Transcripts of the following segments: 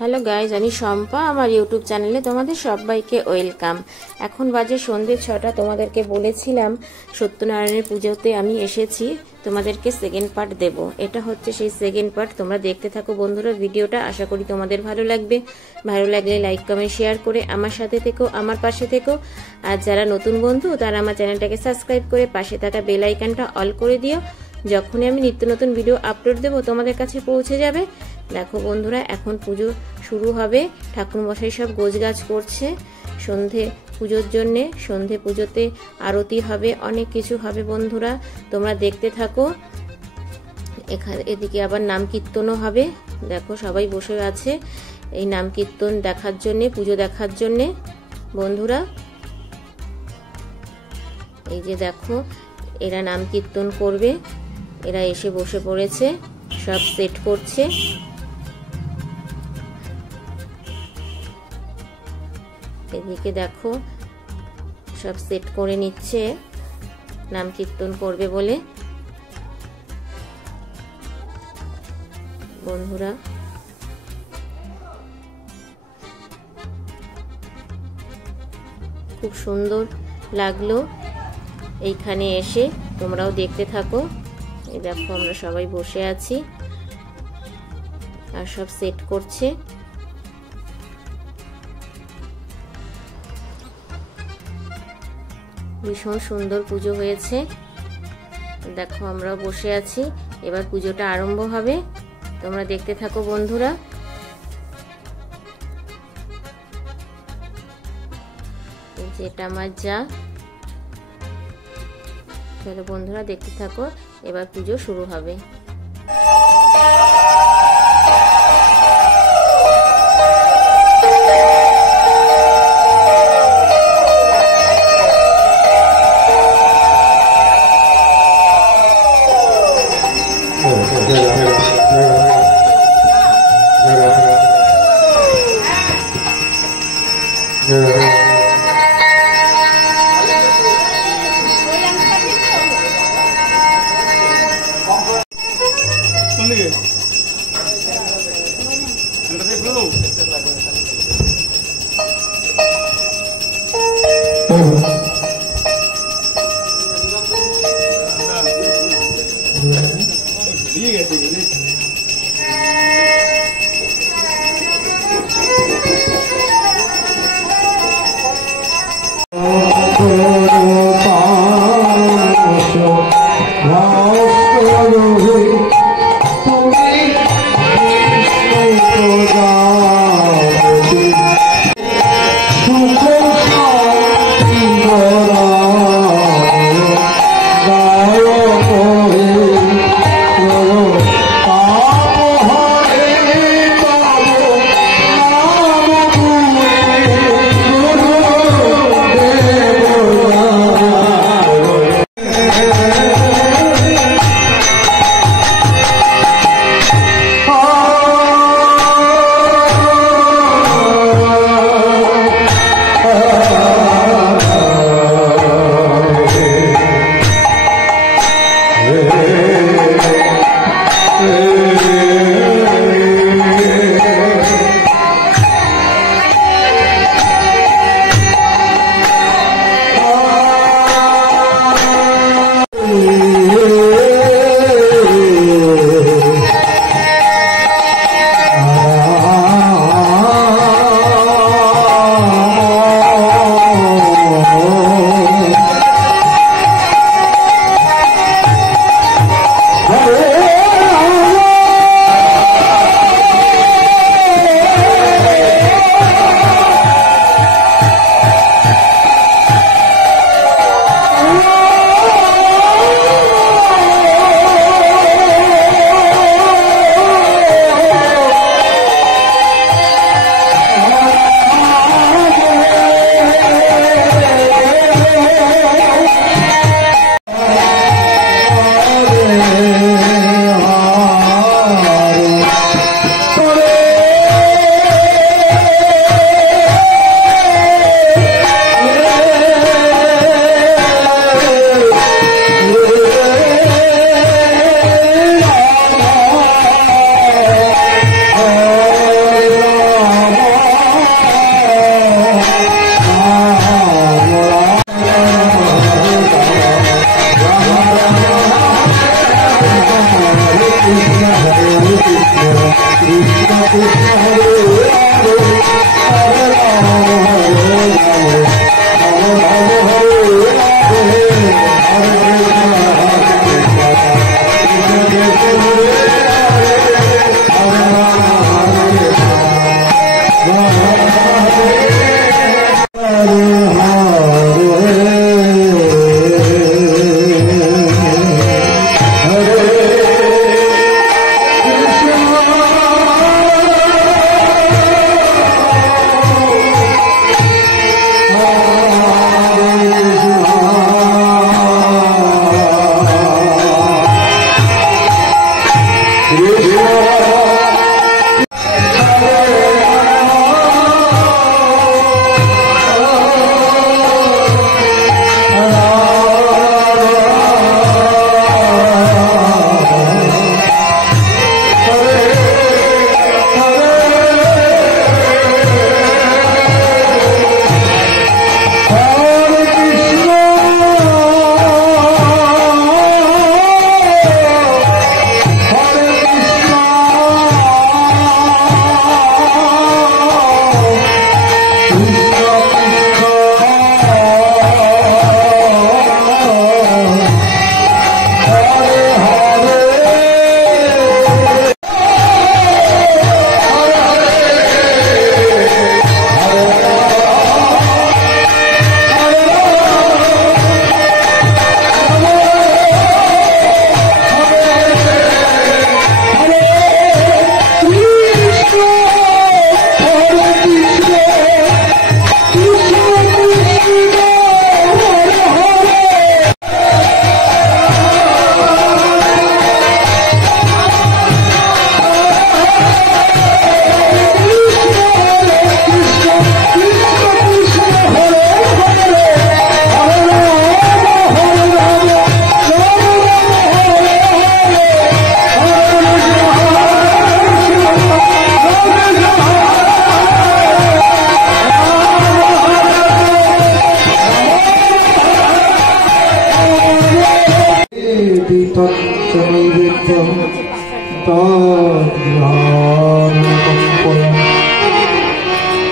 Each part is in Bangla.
হ্যালো গাইজ, আমি শম্পা। আমার ইউটিউব চ্যানেলে তোমাদের সবাইকে ওয়েলকাম। এখন বাজে সন্ধ্যে 6টা। তোমাদেরকে বলেছিলাম সত্যনারায়ণের পুজোতে আমি এসেছি, তোমাদেরকে সেকেন্ড পার্ট দেব। এটা হচ্ছে সেই সেকেন্ড পার্ট। তোমরা দেখতে থাকো বন্ধুরা ভিডিওটা, আশা করি তোমাদের ভালো লাগবে। ভালো লাগলে লাইক কমেন্ট শেয়ার করে আমার সাথে থেকো, আমার পাশে থেকো। আর যারা নতুন বন্ধু তারা আমার চ্যানেলটাকে সাবস্ক্রাইব করে পাশে থাকা বেল আইকনটা অল করে দিও। যখনই আমি নিত্য নতুন ভিডিও আপলোড দেবো তোমাদের কাছে পৌঁছে যাবে। দেখো বন্ধুরা, এখন পুজো শুরু হবে। ঠাকুরমশাই সব গোছগাছ করছে সন্ধে পুজোর জন্যে। সন্ধে পুজোতে আরতি হবে, অনেক কিছু হবে বন্ধুরা, তোমরা দেখতে থাকো। এদিকে আবার নাম কীর্তনও হবে। দেখো সবাই বসে আছে এই নাম কীর্তন দেখার জন্যে, পুজো দেখার জন্যে বন্ধুরা। এই যে দেখো এরা নাম কীর্তন করবে, এরা এসে বসে পড়েছে, সব সেট করছে। এদিকে দেখো সব সেট করে নিচ্ছে নাম কীর্তন করবে বলে বন্ধুরা। খুব সুন্দর লাগলো এইখানে এসে, তোমরাও দেখতে থাকো। এই দেখো আমরা সবাই বসে আছি আর সব সেট করছে। ভীষণ সুন্দর পুজো হয়েছে। দেখো আমরাও বসে আছি, এবার পুজোটা আরম্ভ হবে, তোমরা দেখতে থাকো বন্ধুরা। যেটা আমার যা, তাহলে বন্ধুরা দেখতে থাকো, এবার পুজো শুরু হবে।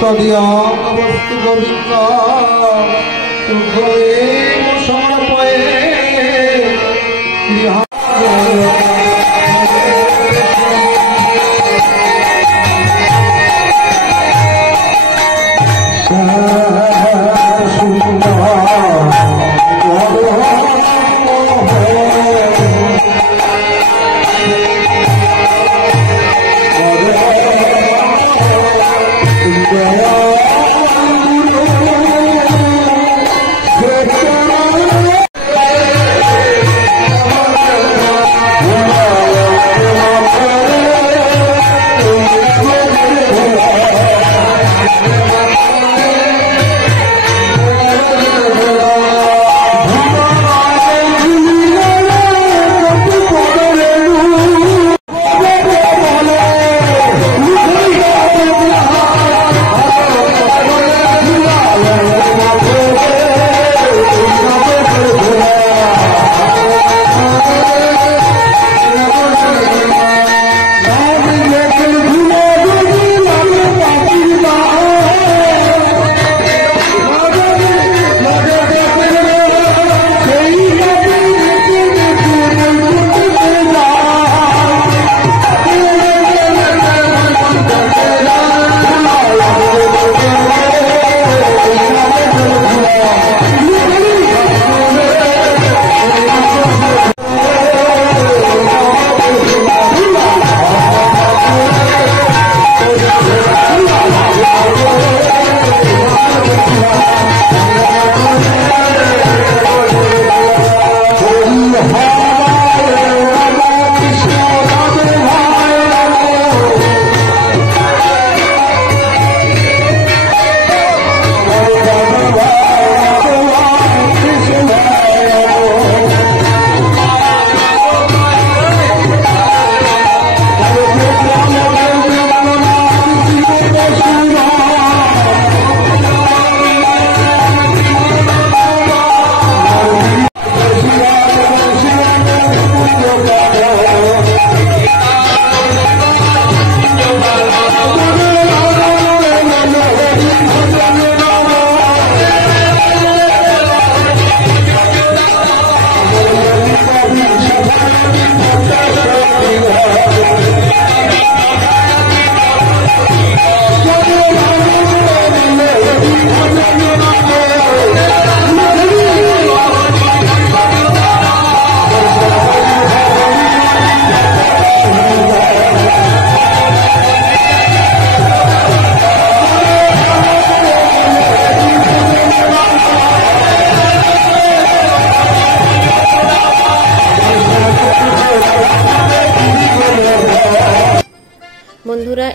तदियावस्तु गोविंदा तुभ्यमेव समर्पये।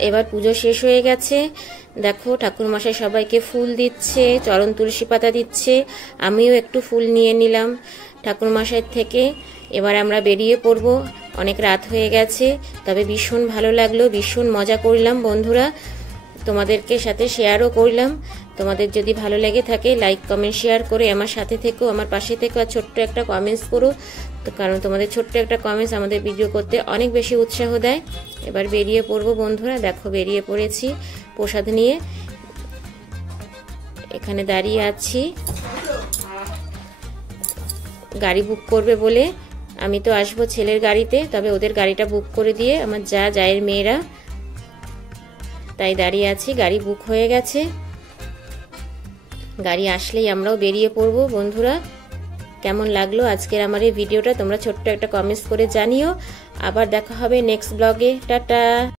এবার পুজো শেষ হয়ে গেছে। দেখো ঠাকুরমশাই সবাইকে ফুল দিচ্ছে, চরণ তুলসী পাতা দিচ্ছে, আমিও একটু ফুল নিয়ে নিলাম ঠাকুরমশাইয়ের থেকে। এবার আমরা বেরিয়ে পড়ব, অনেক রাত হয়ে গেছে। তবে ভীষণ ভালো লাগলো, ভীষণ মজা করলাম বন্ধুরা, তোমাদেরকে সাথে শেয়ারও করলাম। তোমাদের যদি ভালো লেগে থাকে লাইক কমেন্ট শেয়ার করে আমার সাথে থেকো, আমার পাশে থেকো, আর ছোট্ট একটা কমেন্টস করো, তো কারণ তোমাদের ছোট্ট একটা কমেন্টস আমাদের ভিডিও করতে অনেক বেশি উৎসাহ দেয়। এবার বেরিয়ে পড়বো বন্ধুরা, দেখো বেরিয়ে পড়েছি প্রসাদ নিয়ে, এখানে দাঁড়িয়ে আছি। গাড়ি বুক করবে বলে, আমি তো আসবো ছেলের গাড়িতে, তবে ওদের গাড়িটা বুক করে দিয়ে আমার জায়ের মেয়েরা, তাই দাঁড়িয়ে আছি। গাড়ি বুক হয়ে গেছে, গাড়ি আসলেই আমরাও বেরিয়ে পড়বো বন্ধুরা। কেমন লাগলো আজকের আমার এই ভিডিওটা তোমরা ছোট্ট একটা কমেন্টস করে জানিও। আবার দেখা হবে নেক্সট ব্লগে। টাটা।